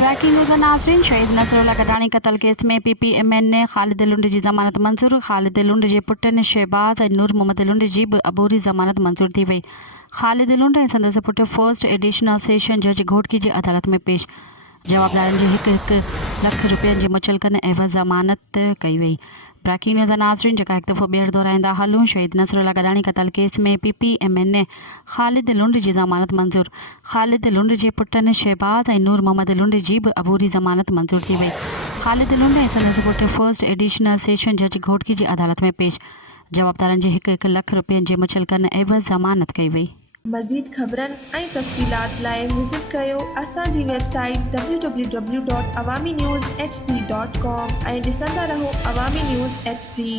Breaking news नाज़रीन। शहीद नसरुल्लाह कटानी कत्ल केस में PPMN ने ख़ालिद लुंड जी ज़मानत मंज़ूर। ख़ालिद लुंड जे पुटनि शहबाज़ ऐं नूर मोहम्मद लुंड जी बि अबूरी ज़मानत मंज़ूर थी वई। ख़ालिद लुंड ऐं संदसि पुटु फर्स्ट एडिशनल सेशन जज घोटकी जी अदालत में पेश। जवाबदारनि जी हिकु लख रुपयनि जी मुचलकनि एवज़ ज़मानत कई वई। ब्रेकिंग न्यूज़ नाज़रीन जेका हिकु दफ़ो ॿीहर दोहराईंदा हलूं। शहीद नसरुल्लाह गडानी कत्ल केस में PPMN ने ख़ालिद लुंड जी ज़मानत मंज़ूर। ख़ालिद लुंड जे पुटनि शहबाज़ ऐं नूर मोहम्मद लुंड जी बि अबूरी ज़मानत मंज़ूर थी वई। ख़ालिद लुंड ऐं संदसि पुटु फर्स्ट एडिशनल सेशन जज घोटकी जी अदालत में पेश। जवाबदारनि जी हिकु लख रुपयनि जी मुचलकनि एवज़ ज़मानत कई वई। मज़ीद ख़बरनि ऐं तफ़सीलात लाइ विज़िट कयो असांजी वेबसाइट www.awamiNewsHD.com ऐं ॾिसंदा रहो अवामी न्यूज़ HD।